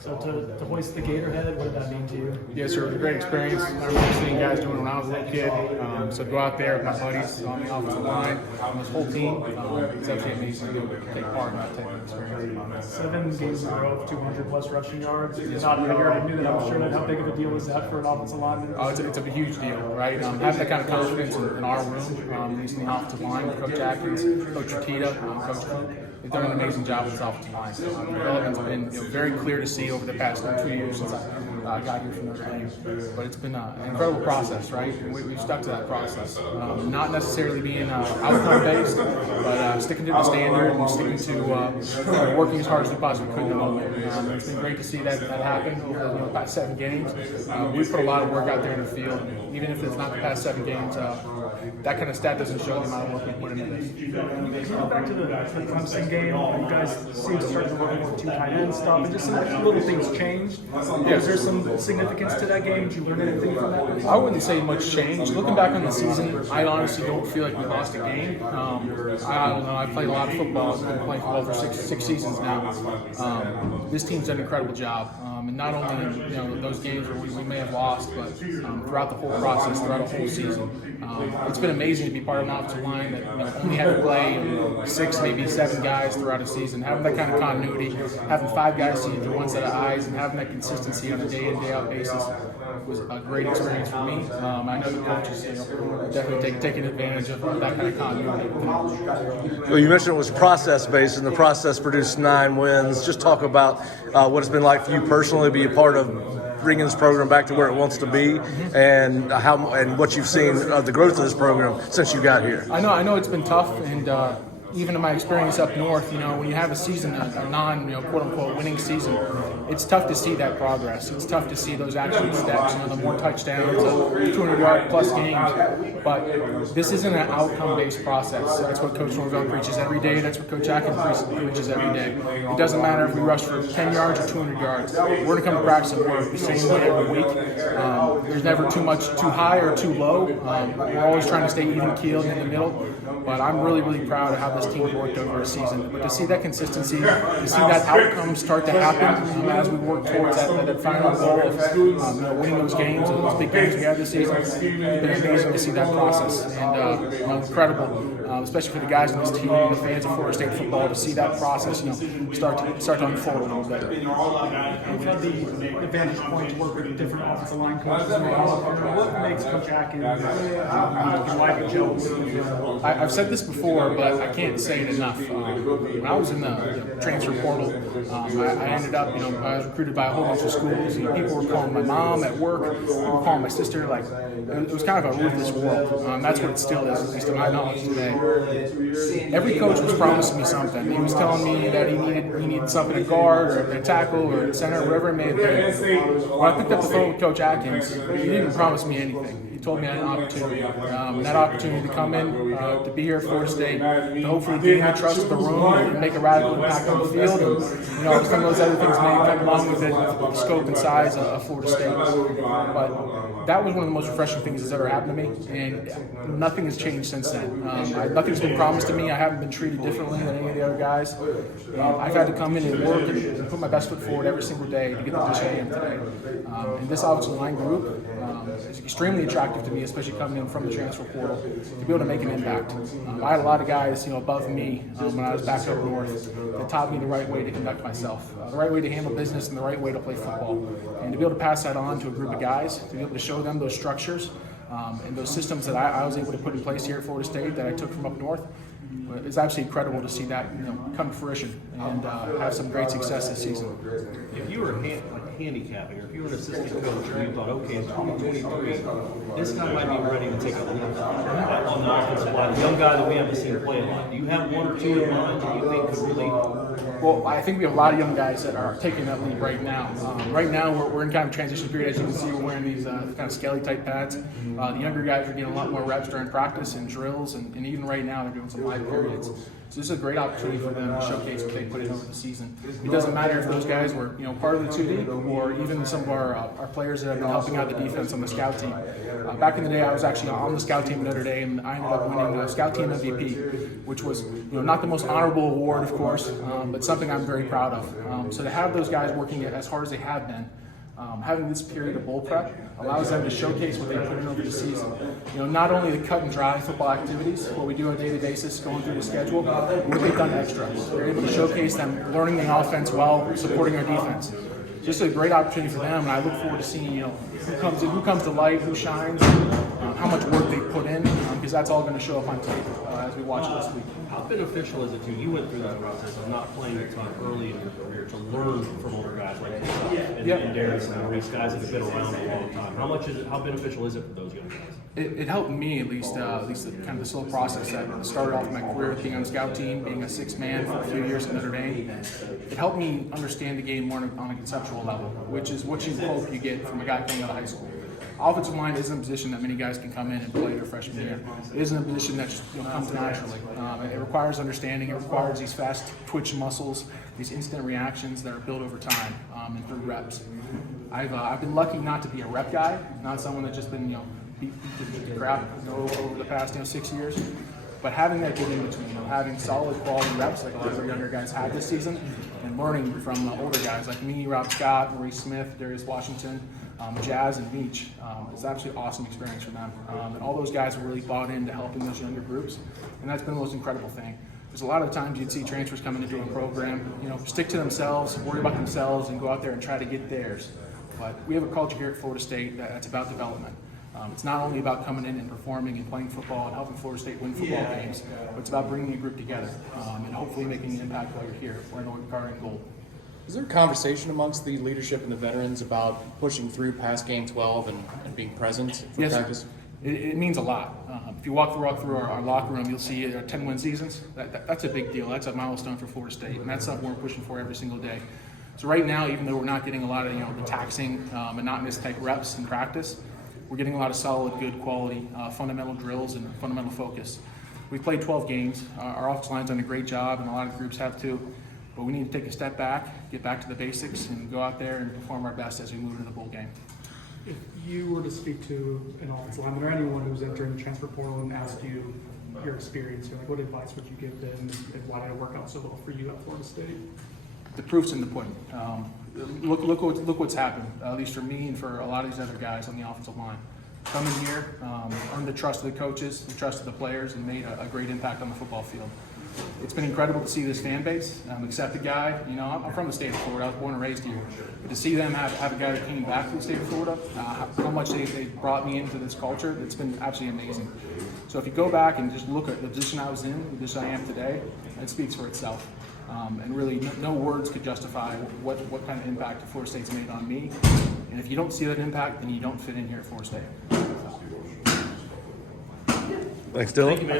So to hoist the Gatorhead, what did that mean to you? Yes, sir. It was a great experience. I remember seeing guys doing it when I was a little kid. So to go out there with my buddies on the offensive line, this whole team, it's absolutely amazing to take part in that type of experience. 7 games in a row of 200-plus rushing yards. You're not a rigger. I knew that. I'm sure that how big of a deal is that for an offensive lineman? Oh, it's a huge deal, right? Having that kind of confidence in our room, using the offensive line, Coach Atkins, Coach Rakita, Coach Cook, they've done an amazing job with this offensive line. The development's been very clear to see over the past 2 years since I got here from Notre Dame. But it's been an incredible process, right? And we've stuck to that process. Not necessarily being outcome-based, but sticking to the standard and sticking to working as hard as we possibly could in the moment. It's been great to see that happen over the past 7 games. We put a lot of work out there in the field. Even if it's not the past 7 games, that kind of stat doesn't show the amount of work we put into this. Going back to the Clemson game, you guys seem to start to work more 2 tight end stuff, and just some little things changed. Is there some significance to that game? Did you learn anything from that? I wouldn't say much changed. Looking back on the season, I honestly don't feel like we lost a game. I don't know. I've played a lot of football. I've been playing football for six seasons now. This team's done an incredible job. And not only in those games where we may have lost, but throughout the whole process, throughout a whole season. It's been amazing to be part of an offensive line that only had to play 6, maybe 7 guys throughout a season. Having that kind of continuity, having 5 guys see through one set of eyes, and having that consistency on a day-in, day-out basis was a great experience for me. I know the coaches definitely taking advantage of that kind of continuity. Well, you mentioned it was process-based, and the process produced 9 wins. Just talk about what it's been like for you personally to be a part of bringing this program back to where it wants to be, and what you've seen of the growth of this program since you got here. I know it's been tough, and even in my experience up north, when you have a season, a non, quote unquote winning season, it's tough to see that progress. It's tough to see those actual steps, the more touchdowns, 200-yard plus games. But this isn't an outcome-based process. That's what Coach Norvell preaches every day. That's what Coach Atkins preaches every day. It doesn't matter if we rush for 10 yards or 200 yards. We're going to come to practice and work the same way every week. There's never too high or too low. We're always trying to stay even-keeled in the middle. But I'm really, really proud of how this team worked over a season. But to see that consistency, to see that outcome start to happen as we work towards that final goal of winning those games, and those big games we had this season, it's been amazing to see that process. And incredible, especially for the guys on this team and the fans of Florida State football, to see that process start to unfold a little bit. You've had the advantage point to work with different offensive line coaches. What makes Coach Atkins and Mike Jones? I've said this before, but I can't say it enough. When I was in the transfer portal, I ended up, I was recruited by a whole bunch of schools. People were calling my mom at work, people were calling my sister. Like, it was kind of a ruthless world. That's what it still is, at least to my knowledge today. Every coach was promising me something. He was telling me that he needed something at guard or at tackle or at center, wherever it may have been. When I picked up the phone with Coach Atkins, he didn't promise me anything. He told me I had an opportunity. That opportunity to come in, to be here at Florida State, to hopefully gain the trust of the room and make a radical impact on the field. And, some of those other things may come along with it, with the scope and size of Florida State. But that was one of the most refreshing things that's ever happened to me, and nothing has changed since then. Nothing's been promised to me. I haven't been treated differently than any of the other guys. I've had to come in and work and put my best foot forward every single day to get the position I am today. And this offensive line group is extremely attractive to me, especially coming in from the transfer portal, to be able to make an impact. I had a lot of guys, above me when I was back up north that taught me the right way to conduct myself, the right way to handle business, and the right way to play football. And to be able to pass that on to a group of guys, to be able to show them those structures and those systems that I was able to put in place here at Florida State that I took from up north, it's absolutely incredible to see that come to fruition and have some great success this season. If you were handicapping, or if you were an assistant coach and you thought, okay, in 2023, this guy might be ready to take a leap on the offensive line, a young guy that we haven't seen play a lot. Do you have 1 or 2 in mind that you think could really? Well, I think we have a lot of young guys that are taking that leap right now. Right now, we're in kind of a transition period. As you can see, we're wearing these kind of skelly-type pads. The younger guys are getting a lot more reps during practice and drills, and even right now they're doing some live periods. So this is a great opportunity for them to showcase what they put in over the season. It doesn't matter if those guys were part of the 2D or even some of our players that have been helping out the defense on the scout team. Back in the day, I was actually on the scout team at Notre Dame, and I ended up winning the scout team MVP, which was not the most honorable award, of course, but something I'm very proud of. So to have those guys working as hard as they have been, having this period of bowl prep allows them to showcase what they put in over the season. Not only the cut and dry football activities, what we do on a daily basis, going through the schedule, but what they've done extra. They're able to showcase them learning the offense while supporting our defense. Just a great opportunity for them, and I look forward to seeing who comes to light, who shines, how much work they put in, because that's all going to show up on tape as we watch it this week. How beneficial is it to you? You went through that process of not playing a ton early in your career to learn from older guys like and Darius and Maurice, guys that have been around a long time. How beneficial is it for those young guys? It helped me at least kind of the slow process that started off my career being on the scout team, being a sixth man for a few years at Notre Dame. It helped me understand the game more on a conceptual level, which is what you hope you get from a guy coming out of high school. Offensive line isn't a position that many guys can come in and play their freshman year. It isn't a position that just comes naturally. It requires understanding. It requires these fast twitch muscles, these instant reactions that are built over time and through reps. I've been lucky not to be a rep guy, not someone that's just been beat the crap over the past 6 years. But having that get in between, having solid quality reps like a lot of our younger guys had this season, and learning from older guys like me, Rob Scott, Maurice Smith, Darius Washington, Jazz, and Meach, it's an absolutely awesome experience for them. And all those guys are really bought into helping those younger groups, and that's been the most incredible thing. Because a lot of the times you'd see transfers coming into a program, stick to themselves, worry about themselves, and go out there and try to get theirs. But we have a culture here at Florida State that's about development. It's not only about coming in and performing and playing football and helping Florida State win football games, but it's about bringing a group together and hopefully making an impact while you're here. We're in Garden Gold. Is there a conversation amongst the leadership and the veterans about pushing through past Game 12 and being present for practice? It means a lot. If you walk through our locker room, you'll see 10-win seasons. That's a big deal. That's a milestone for Florida State, and that's something we're pushing for every single day. So right now, even though we're not getting a lot of the taxing, monotonous type reps in practice, we're getting a lot of solid, good quality fundamental drills and fundamental focus. We've played 12 games. Our offensive line's done a great job, and a lot of groups have too. But we need to take a step back, get back to the basics, and go out there and perform our best as we move into the bowl game. If you were to speak to an offensive lineman or anyone who's entering the transfer portal and asked you your experience, what advice would you give them, and why did it work out so well for you at Florida State? The proof's in the pudding. Look what's happened, at least for me and for a lot of these other guys on the offensive line. Come in here, earned the trust of the coaches, the trust of the players, and made a great impact on the football field. It's been incredible to see this fan base accept a guy. I'm from the state of Florida. I was born and raised here. But to see them have a guy that came back to the state of Florida, how much they brought me into this culture, it's been absolutely amazing. So if you go back and just look at the position I was in, the position I am today, it speaks for itself. And really, no words could justify what kind of impact Florida State's made on me. And if you don't see that impact, then you don't fit in here at Florida State. Thanks, Dylan. Thank you, man.